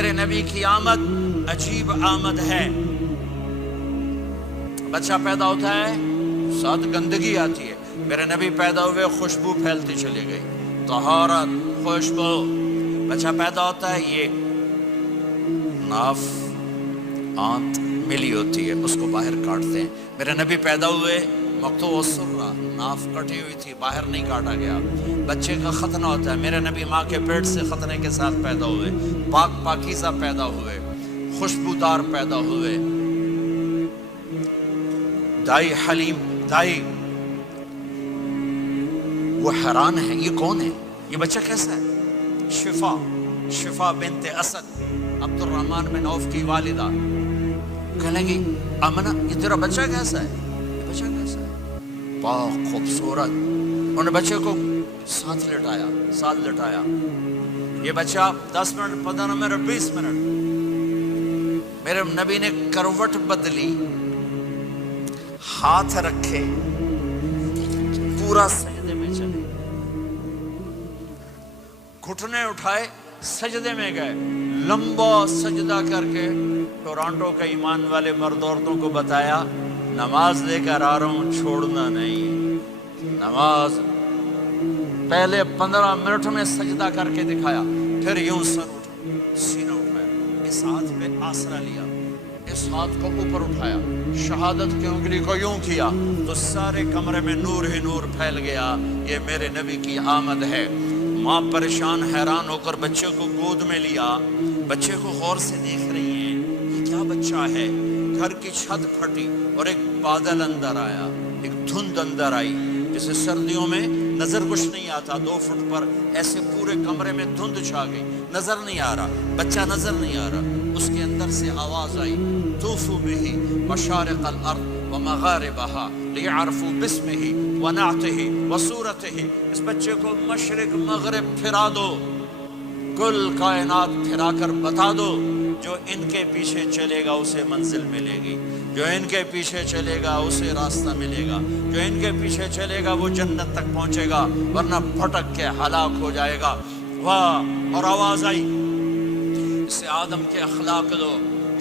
میرے نبی کی آمد عجیب آمد ہے. بچہ پیدا ہوتا ہے ساتھ گندگی آتی ہے. میرے نبی پیدا ہوئے خوشبو پھیلتی چلی گئی, طہارت, خوشبو. بچہ پیدا ہوتا ہے, یہ ناف آنت ملی ہوتی ہے, اس کو باہر کاٹتے ہیں. میرے نبی پیدا ہوئے مقطوع السرہ, ناف کٹی ہوئی تھی, باہر نہیں کاٹا گیا. بچے کا ختنہ ہوتا ہے. میرے نبی ماں کے پیٹ سے ختنے کے ساتھ پیدا ہوئے, پاک پاکیزہ پیدا ہوئے, خوشبودار پیدا ہوئے. دائی حلیم, دائی وہ حیران ہے, یہ کون ہے, یہ بچہ کیسا ہے؟ شفا بنت اسد, عبد الرحمن بن عوف کی والدہ, کہنے لگی آمنہ یہ تیرا بچہ کیسا ہے؟ یہ بچہ کیسا ہے؟ پاک خوبصورت. انہوں نے بچے کو ساتھ لٹایا. یہ بچہ 10 منٹ, 15 منٹ, 20 منٹ. میرے نبی نے کروٹ بدلی, ہاتھ رکھے, پورا سجدے میں چلے, گھٹنے اٹھائے, سجدے میں گئے, لمبا سجدہ کر کے ٹورانٹو کے ایمان والے مرد عورتوں کو بتایا نماز لے کر آ رہا ہوں, چھوڑنا نہیں. نماز پہلے 15 منٹ میں سجدہ کر کے دکھایا, پھر یوں سر اٹھا, سینہ اٹھایا, اس ہاتھ پہ آسرا لیا, اس ہاتھ کو اوپر اٹھایا, شہادت کی انگلی کو یوں کیا تو سارے کمرے میں نور ہی نور پھیل گیا. یہ میرے نبی کی آمد ہے. ماں پریشان حیران ہو کر بچے کو گود میں لیا, بچے کو غور سے دیکھ رہی ہیں, یہ کیا بچہ ہے. گھر کی چھت پھٹی اور ایک بادل اندر آیا, ایک دھند اندر آئی. جیسے سردیوں میں نظر کچھ نہیں آتا, 2 فٹ پر ایسے پورے کمرے میں دھند چھا گئی, نظر نہیں آ رہا, بچہ نظر نہیں آ رہا. اس کے اندر سے آواز آئی, طوفوا بہ مشارق الارض ومغاربہا لیعرفوا باسمہ ونعتہ وصورتہ. اس بچے کو مشرق مغرب پھرا دو, کل کائنات پھرا کر بتا دو. جو ان کے پیچھے چلے گا اسے منزل ملے گی, جو ان کے پیچھے چلے گا اسے راستہ ملے گا, جو ان کے پیچھے چلے گا وہ جنت تک پہنچے گا, ورنہ بھٹک کے ہلاک ہو جائے گا. واہ. اور آواز آئی, اسے آدم کے اخلاق دو,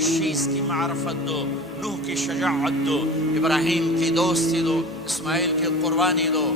شیس کی معرفت دو, نوح کی شجاعت دو, ابراہیم کی دوستی دو, اسماعیل کی قربانی دو,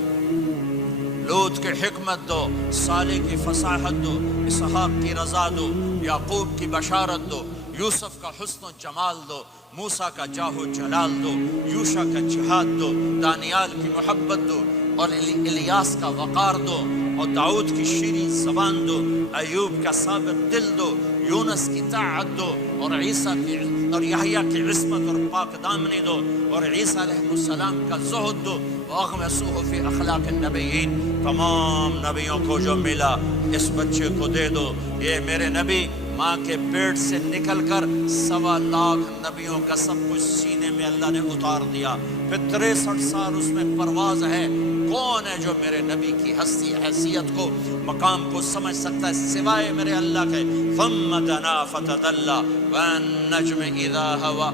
لوط کی حکمت دو, صالح کی فصاحت دو, اسحاق کی رضا دو, یعقوب کی بشارت دو, یوسف کا حسن و جمال دو, موسیٰ کا جاہ و جلال دو, یوشع کا جہاد دو, دانیال کی محبت دو, اور الیاس کا وقار دو, اور داؤد کی شیریں زبان دو, ایوب کا صابر دل دو, یونس کی طاعت دو, اور عیسیٰ کی اور یحییٰ کی عصمت اور پاک دامنی دو, اور عیسیٰ علیہ السلام کا زہد دو, واغمسوہ فی اخلاق النبیین. تمام نبیوں کو جو ملا اس بچے کو دے دو. یہ میرے نبی ماں کے پیٹ سے نکل کر 1.25 لاکھ نبیوں کا سب کچھ سینے میں اللہ نے اتار دیا. پھر 63 سال اس میں پرواز ہے. کون ہے جو میرے نبی کی ہستی حیثیت کو مقام کو سمجھ سکتا ہے سوائے میرے اللہ کے. ثم دنا فتدلى والنجم اذا هوى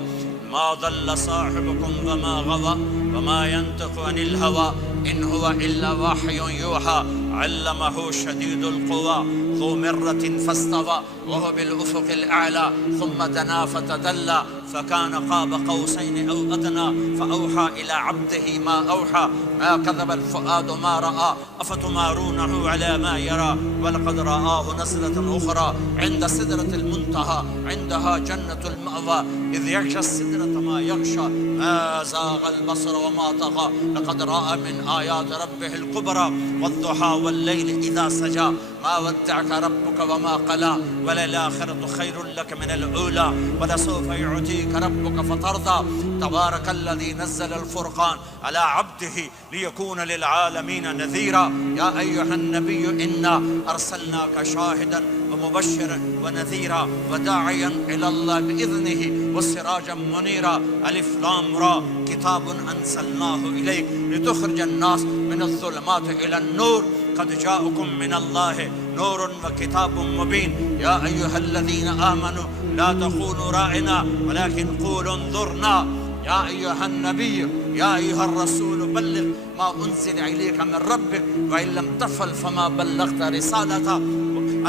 ما ضل صاحبكم وما غوى وما ينطق عن الهوى ان هو الا وحي يوحى علمه شديد القوى ذو مرة فاستوى وهو بالأفق الأعلى ثم دنا فتدلى فكان قاب قوسين أو أدنى فأوحى إلى عبده ما أوحى ما كذب الفؤاد ما رأى أفتمارونه على ما يرى ولقد رآه نزلة أخرى عند سدرة المنتهى عندها جنة المأوى إذ يغشى السدرة ما يغشى ما زاغ البصر وما طغى لقد رأى من آيات ربه الكبرى والضحى والليل إذا سجى ما ودعك ربك وما قلى وللآخرة خير لك من الأولى ولسوف يعطيك ربك فترضى تبارك الذي نزل الفرقان على عبده ليكون للعالمين نذيرا يا أيها النبي إنا أرسلناك شاهدا ومبشرا ونذيرا وداعيا إلى الله بإذنه وسراجا منيرا ألف لام را كتاب أنزلناه إليك لتخرج الناس من الظلمات إلى النور قد جاءكم من الله نور وكتاب مبين يا أيها الذين آمنوا لا تقولوا راعنا ولكن قولوا انظرنا يا أيها النبي يا أيها الرسول بلغ ما أنزل إليك من ربك وإن لم تفعل فما بلغت رسالته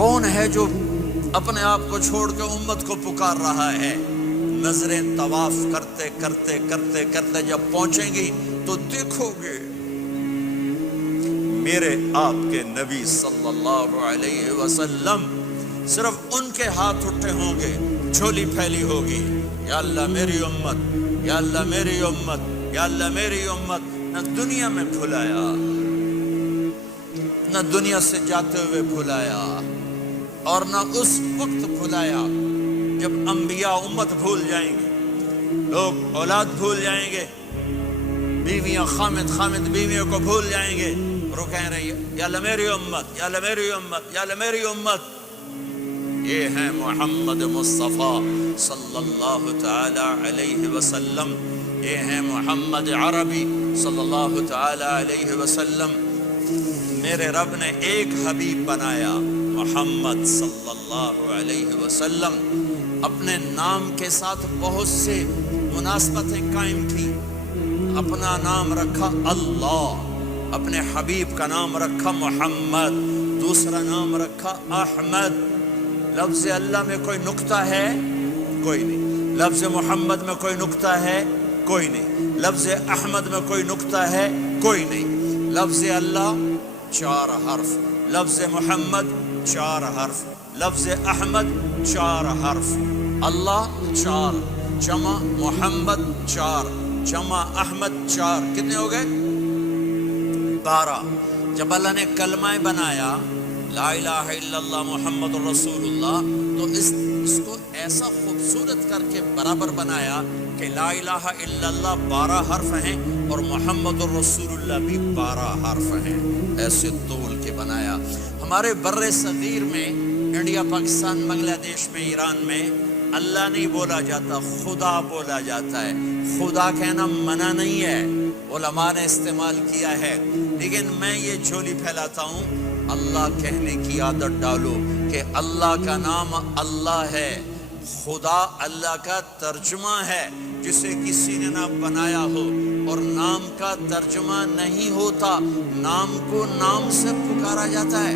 کون ہے جو اپنے آپ کو چھوڑ کے امت کو پکار رہا ہے؟ نظریں طواف کرتے کرتے کرتے کرتے جب پہنچیں گی تو دیکھو گے میرے آپ کے نبی صلی اللہ علیہ وسلم، صرف ان کے ہاتھ اٹھے ہوں گے، جھولی پھیلی ہوگی، یا اللہ میری امت، یا اللہ میری امت، یا اللہ میری امت۔ نہ دنیا میں بھلایا، نہ دنیا سے جاتے ہوئے بھلایا، اور نہ اس وقت بھلایا جب انبیاء امت بھول جائیں گے، لوگ اولاد بھول جائیں گے، بیویاں خامد بیویوں کو بھول جائیں گے، اور وہ کہہ رہے ہیں یا اللہ میری امت، یا اللہ میری امت، یا اللہ میری امت۔ یہ ہے محمد مصطفیٰ صلی اللہ تعالی علیہ وسلم، یہ ہے محمد عربی صلی اللہ تعالی علیہ وسلم۔ میرے رب نے ایک حبیب بنایا، محمد صلی اللہ علیہ وسلم۔ اپنے نام کے ساتھ بہت سے مناسبتیں قائم کی، اپنا نام رکھا اللہ، اپنے حبیب کا نام رکھا محمد، دوسرا نام رکھا احمد۔ لفظ اللہ میں کوئی نکتہ ہے؟ کوئی نہیں۔ لفظ محمد میں کوئی نکتہ ہے؟ کوئی نہیں۔ لفظ احمد میں کوئی نکتہ ہے؟ کوئی نہیں۔ لفظ اللہ 4 حرف، لفظ محمد 4 حرف، لفظ احمد 4 حرف، اللہ 4، جمع محمد 4، جمع احمد 4، کتنے ہو گئے؟ 12۔ جب اللہ نے کلمہ بنایا لا الہ الا اللہ محمد رسول اللہ، تو اس کو ایسا خوبصورت کر کے برابر بنایا کہ لا الہ الا اللہ 12 حرف ہیں اور محمد الرسول اللہ بھی 12 حرف ہیں، ایسے طول کے بنایا۔ ہمارے بر صغیر میں، انڈیا، پاکستان، بنگلہ دیش میں، ایران میں اللہ نہیں بولا جاتا، خدا بولا جاتا ہے۔ خدا کہنا منع نہیں ہے، علماء نے استعمال کیا ہے، لیکن میں یہ جھولی پھیلاتا ہوں، اللہ کہنے کی عادت ڈالو کہ اللہ کا نام اللہ ہے، خدا اللہ کا ترجمہ ہے جسے کسی نے نہ بنایا ہو، اور نام کا ترجمہ نہیں ہوتا، نام کو نام سے پکارا جاتا ہے۔